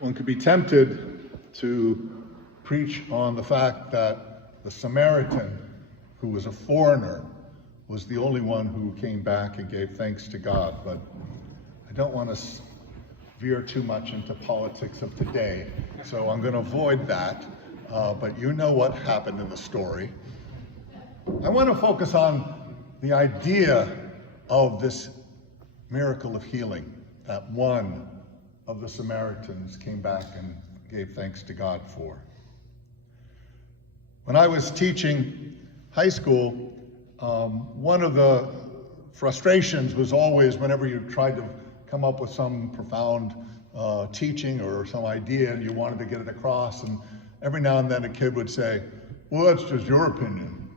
One could be tempted to preach on the fact that the Samaritan, who was a foreigner, was the only one who came back and gave thanks to God. But I don't want to veer too much into politics of today, so I'm going to avoid that. But you know what happened in the story. I want to focus on the idea of this miracle of healing, that one of the Samaritans came back and gave thanks to God for. When I was teaching high school, one of the frustrations was always whenever you tried to come up with some profound teaching or some idea and you wanted to get it across, and every now and then a kid would say, well, that's just your opinion.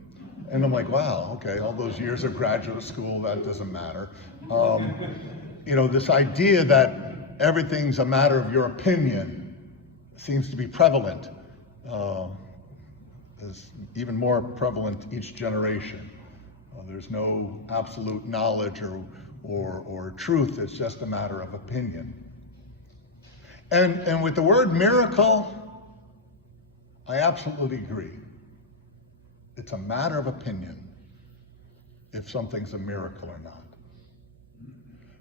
And I'm like, wow, okay, all those years of graduate school, that doesn't matter. This idea that everything's a matter of your opinion seems to be prevalent, is even more prevalent each generation. There's no absolute knowledge or truth, it's just a matter of opinion. And with the word miracle, I absolutely agree. It's a matter of opinion if something's a miracle or not.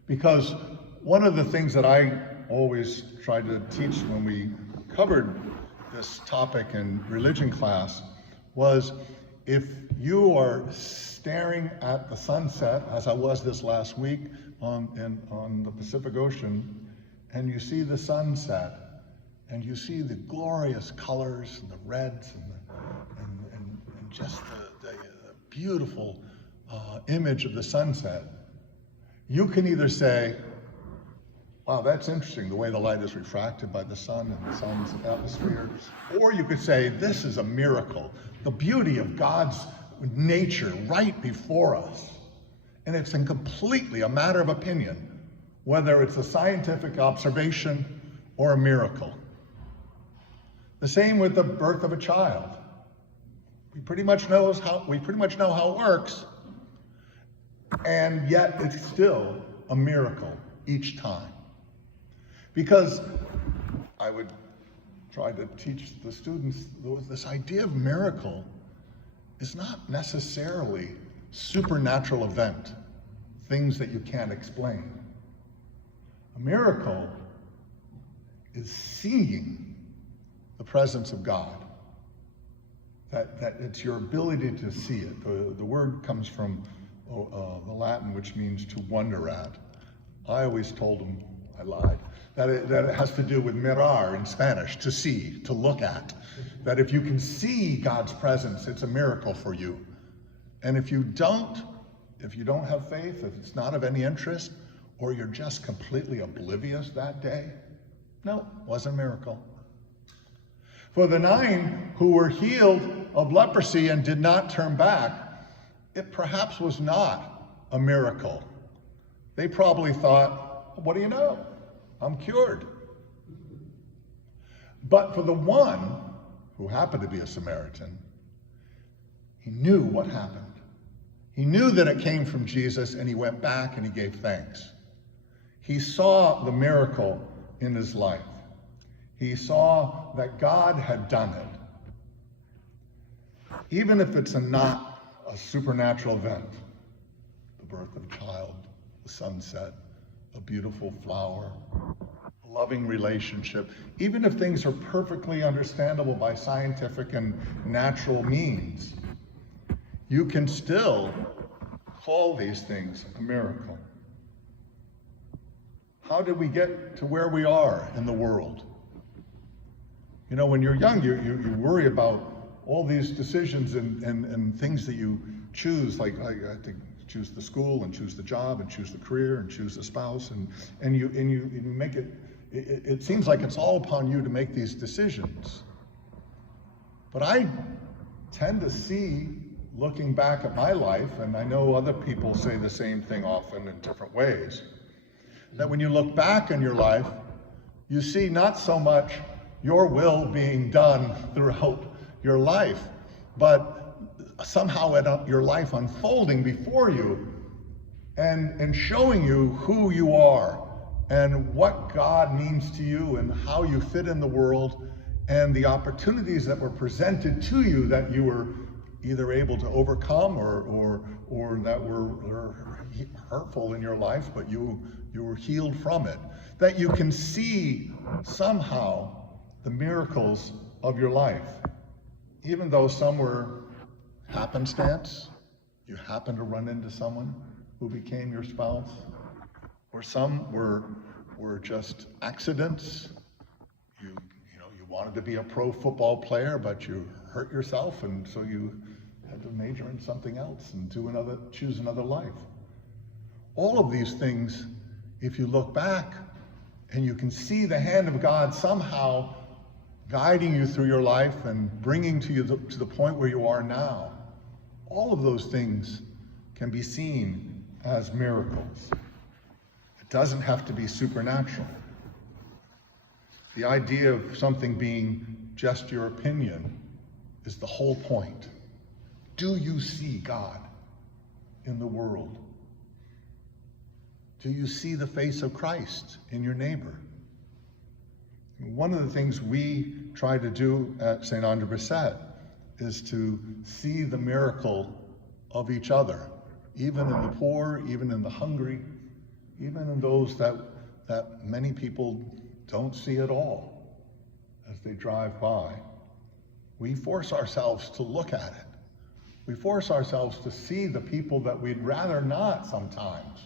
Because one of the things that I always tried to teach when we covered this topic in religion class was, if you are staring at the sunset, as I was this last week on the Pacific Ocean, and you see the sunset, and you see the glorious colors and the reds and just the beautiful image of the sunset, you can either say, wow, that's interesting, the way the light is refracted by the sun and the sun's atmosphere. Or you could say, this is a miracle, the beauty of God's nature right before us. And it's completely a matter of opinion, whether it's a scientific observation or a miracle. The same with the birth of a child. We pretty much know how it works, and yet it's still a miracle each time. Because I would try to teach the students, this idea of miracle is not necessarily supernatural event, things that you can't explain. A miracle is seeing the presence of God. That it's your ability to see it. The word comes from the Latin, which means to wonder at. I always told them, I lied, that it has to do with mirar in Spanish, to see, to look at. That if you can see God's presence, it's a miracle for you. And if you don't have faith, if it's not of any interest, or you're just completely oblivious that day, no, it wasn't a miracle. For the 9 who were healed of leprosy and did not turn back, it perhaps was not a miracle. They probably thought, what do you know? I'm cured. But for the one who happened to be a Samaritan, he knew what happened. He knew that it came from Jesus, and he went back and he gave thanks. He saw the miracle in his life. He saw that God had done it. Even if it's not a supernatural event, the birth of a child, the sunset, a beautiful flower, a loving relationship, even if things are perfectly understandable by scientific and natural means, you can still call these things a miracle. How did we get to where we are in the world? You know, when you're young, you worry about all these decisions and things that you choose, like I had to choose the school and choose the job and choose the career and choose the spouse, and you make it seems like it's all upon you to make these decisions. But I tend to see, looking back at my life, and I know other people say the same thing often in different ways, that when you look back in your life, you see not so much your will being done throughout your life, but somehow your life unfolding before you and showing you who you are and what God means to you and how you fit in the world, and the opportunities that were presented to you that you were either able to overcome or that were hurtful in your life, but you were healed from it. That you can see somehow the miracles of your life, even though some were happenstance. You happened to run into someone who became your spouse, or some were just accidents. You wanted to be a pro football player, but you hurt yourself, and so you had to major in something else and choose another life. All of these things, if you look back and you can see the hand of God somehow guiding you through your life and bringing you to the point where you are now, all of those things can be seen as miracles. It doesn't have to be supernatural. The idea of something being just your opinion is the whole point. Do you see God in the world? Do you see the face of Christ in your neighbor? One of the things we try to do at St. Andre Bessette is to see the miracle of each other, even in the poor, even in the hungry, even in those that many people don't see at all as they drive by. We force ourselves to look at it. We force ourselves to see the people that we'd rather not sometimes.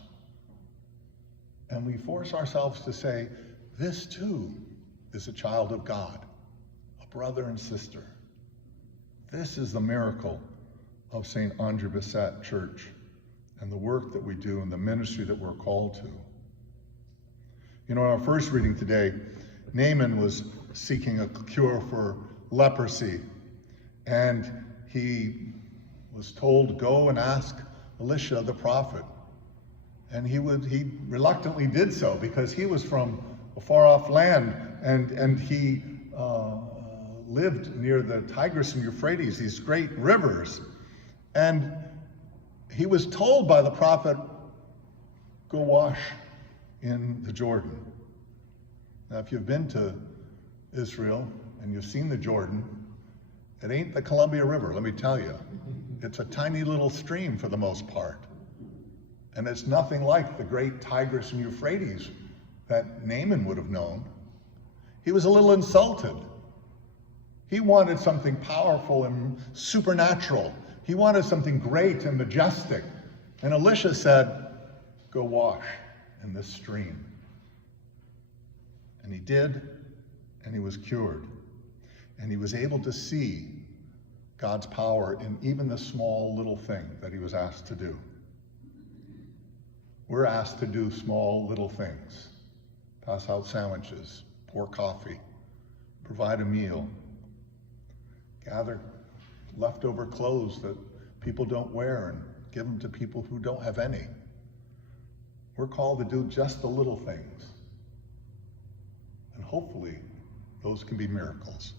And we force ourselves to say, this too is a child of God, a brother and sister. This is the miracle of St. Andre Bessette Church and the work that we do and the ministry that we're called to. In our first reading today, Naaman was seeking a cure for leprosy, and he was told to go and ask Elisha the prophet. And he reluctantly did so because he was from a far-off land, and he lived near the Tigris and Euphrates, these great rivers. And he was told by the prophet, go wash in the Jordan. Now, if you've been to Israel and you've seen the Jordan, it ain't the Columbia River, let me tell you. It's a tiny little stream for the most part. And it's nothing like the great Tigris and Euphrates that Naaman would have known. He was a little insulted. He wanted something powerful and supernatural. He wanted something great and majestic. And Elisha said, go wash in this stream. And he did, and he was cured. And he was able to see God's power in even the small little thing that he was asked to do. We're asked to do small little things. Pass out sandwiches, pour coffee, provide a meal, gather leftover clothes that people don't wear and give them to people who don't have any. We're called to do just the little things. And hopefully, those can be miracles.